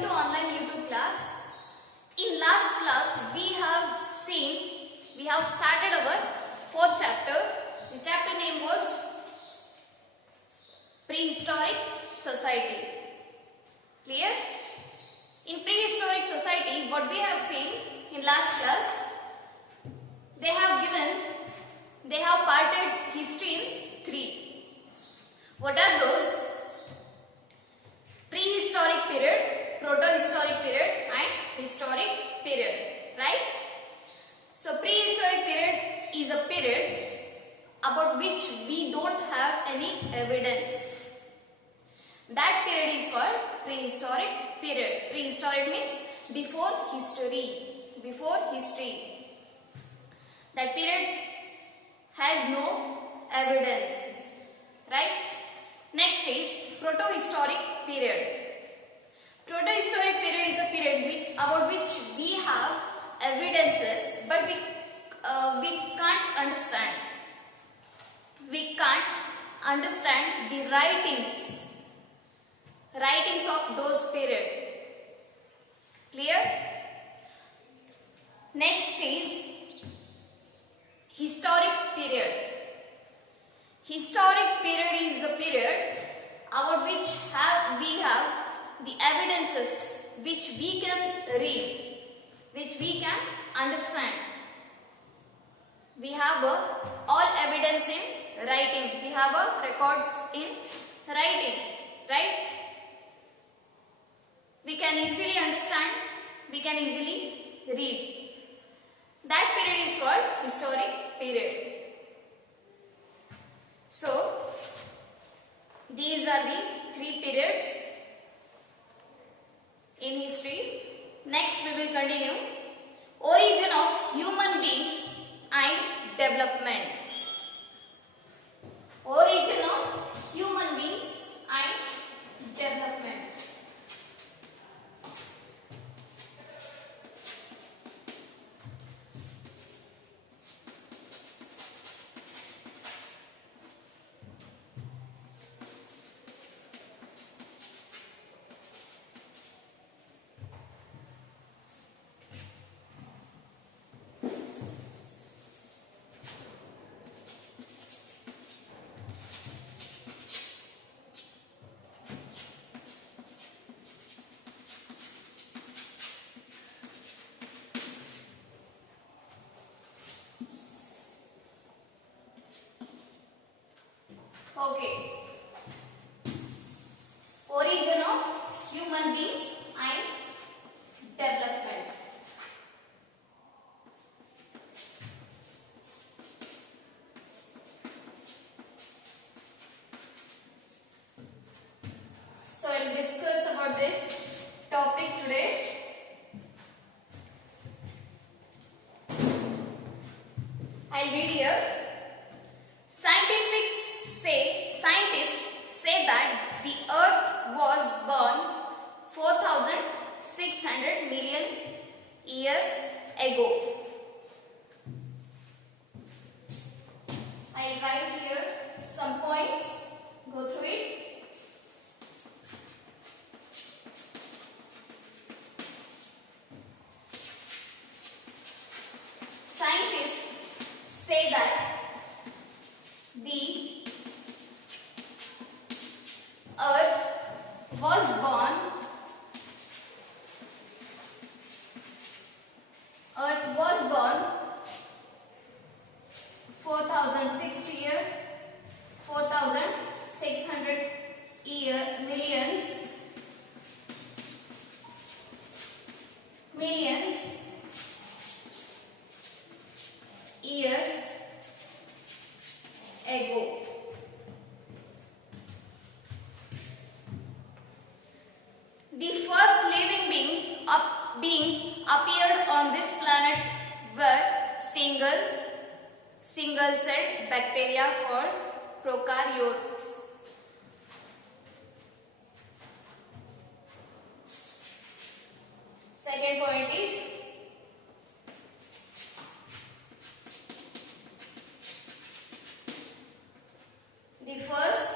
welcome to online YouTube class. In last class we have started our fourth chapter. The chapter name was Prehistoric Society. Clear? In prehistoric society, what we have seen in last class, they have parted history in three. What are those? Prehistoric period, protohistoric period and historic period, right? So prehistoric period is a period about which we don't have any evidence. That period is called prehistoric period. Prehistoric means before history. Before history. That period has no evidence, right? Next is protohistoric period. Protohistoric period is a period about which we have evidences, but we can't understand. We can't understand the writings of those period. Clear? Next is historic period. Historic period is a period about which we have the evidences which we can read, which we can understand. We have all evidence in writing. We have records in writings, right? We can easily understand. We can easily read. That period is called historic period. So, these are the three periods in history. Next we will continue. Origin of human beings and development. Origin of human beings and development. Okay. Origin of human beings and development. So I will discuss about this topic today. I'll read here. Scientists say that the earth was born 4,600 million years ago. I'll write here some points. Go through it. Scientists say that the earth was born 4,600 millions years ago. The first living beings appeared on this planet were single-celled bacteria called prokaryotes. Second point is the first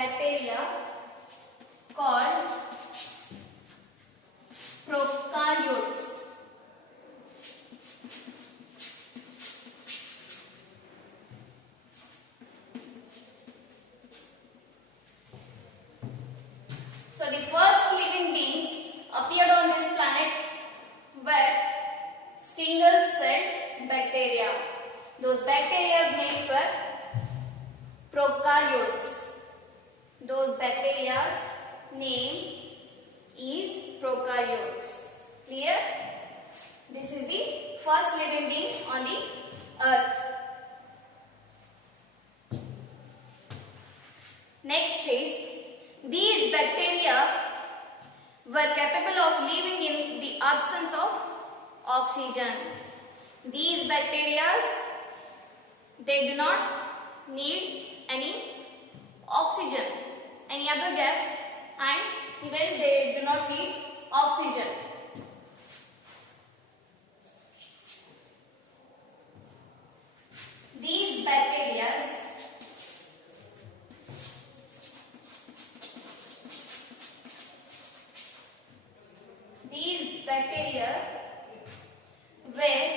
bacteria called prokaryotes. So the first living beings appeared on this planet were single-celled bacteria. Those bacteria's names were prokaryotes. Those bacteria's name is prokaryotes. Clear? This is the first living being on the earth. Next is, these bacteria were capable of living in the absence of oxygen. These bacteria, they do not need any oxygen, any other gas, and even they do not need oxygen. These bacteria were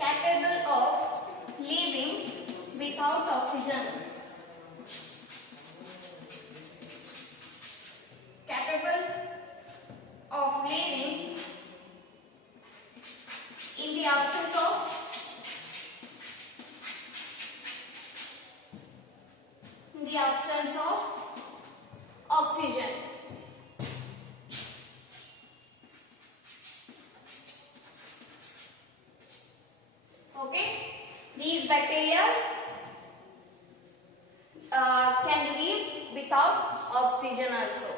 capable of living without oxygen. Capable of living in the absence of oxygen. Okay, these bacteria can live without oxygen also.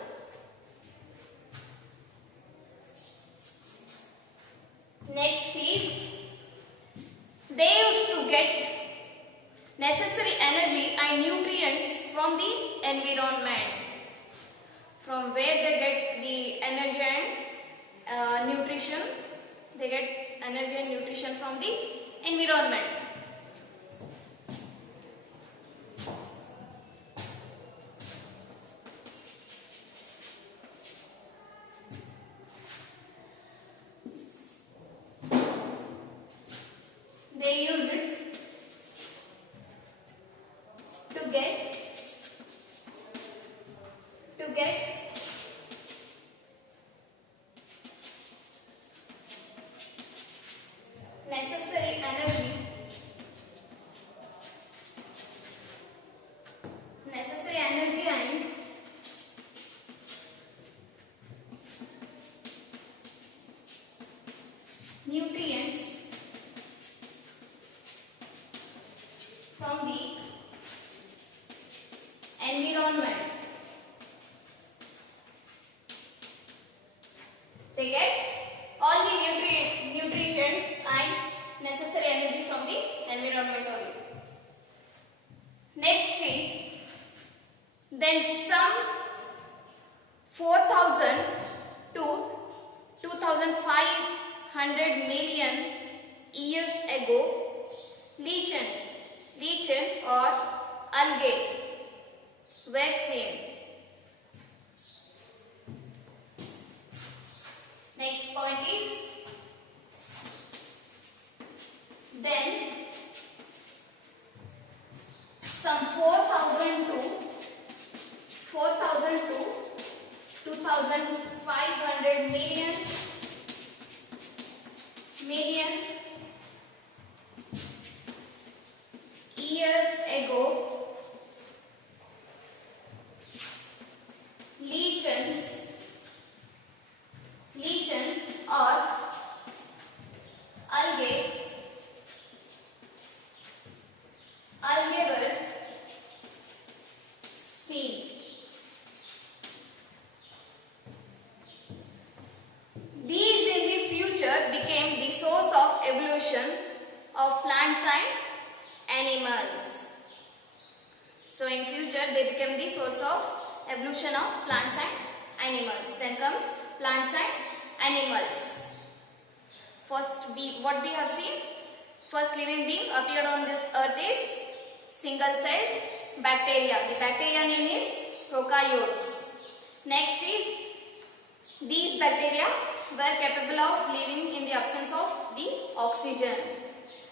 Next is, they used to get necessary energy and nutrients from the environment. From where they get the energy and nutrition? They get energy and nutrition from the environment. They use it to get necessary energy and nutrients from the environment. They get all the nutrients and necessary energy from the environment only. Next is, then some 4,000 to 2,500 million years ago, lichen or algae were seen. Next point is, then some 4,000 to 2,500 million years ago, lichen or algae were seen. These in the future became the source of evolution of plants and animals. So in future they became the source of evolution of plants and animals. Then comes plants and animals. what we have seen, first living being appeared on this earth is single-celled bacteria. The bacteria name is prokaryotes. Next is these bacteria were capable of living in the absence of the oxygen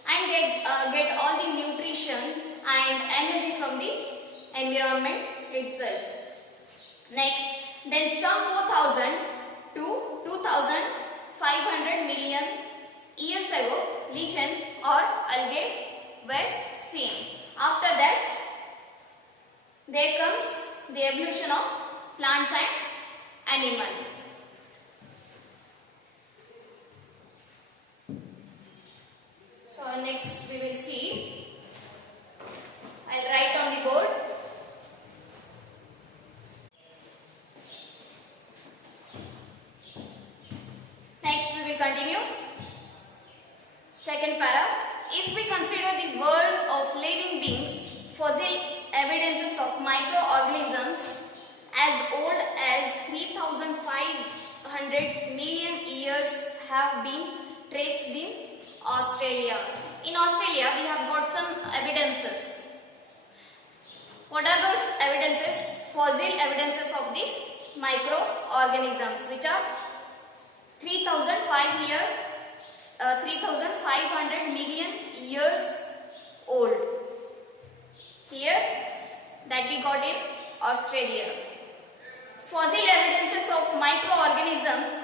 and get all the nutrition and energy from the environment itself. Next, then some 4,000 to 2,500 million years ago, lichen or algae were seen. After that, there comes the evolution of plants and animals. So next we will see, I'll write on the board. Next we will continue. Second para. If we consider the world of living beings, fossil evidences of microorganisms as old as 3,500 million years have been traced in Australia. In Australia, we have got some evidences. What are those evidences? Fossil evidences of the microorganisms, which are 3,500 million years old. Here, that we got in Australia. Fossil evidences of microorganisms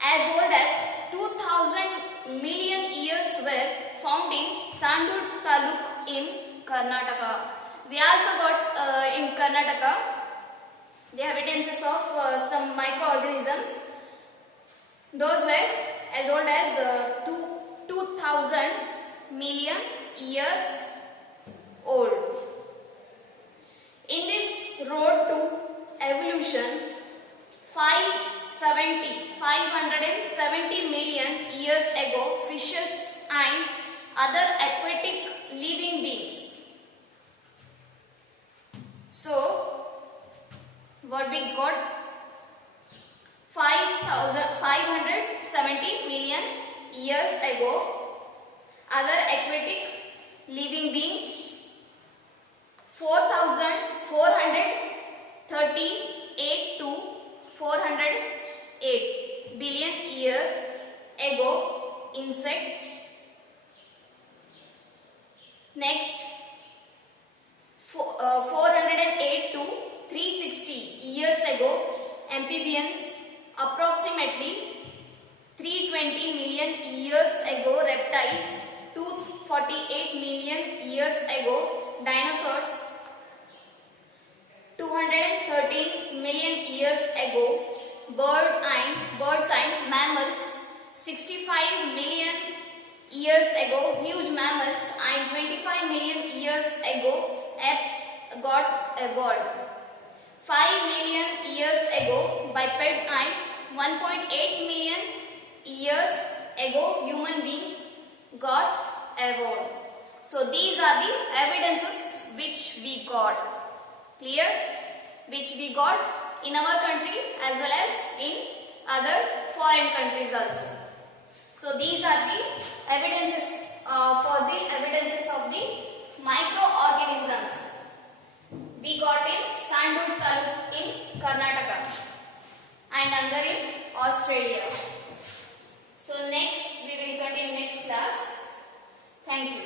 as old as 2,000 million years were found in Sandur Taluk in Karnataka. We also got in Karnataka the evidences of some microorganisms. Those were as old as 2,000 million years old. In this road to evolution, 570 million years ago, fishes and other aquatic living beings. So, what we got? 570 million years ago, other aquatic living beings. 4,438 to 408 billion years ago, insects. Next, 408 to 360 years ago, amphibians. Approximately 320 million years ago, reptiles. 248 million years ago, dinosaurs. 213 million years ago, birds and mammals. 65 million years ago, huge mammals, and 25 million years ago, apes got evolved. 5 million years ago, biped, and 1.8 million years ago, human beings got evolved. So these are the evidences which we got. Clear? Which we got in our country as well as in other foreign countries also. So these are the evidences, fossil evidences of the microorganisms we got in Sandur Taluk in Karnataka and another in Australia. So next we will continue next class. Thank you.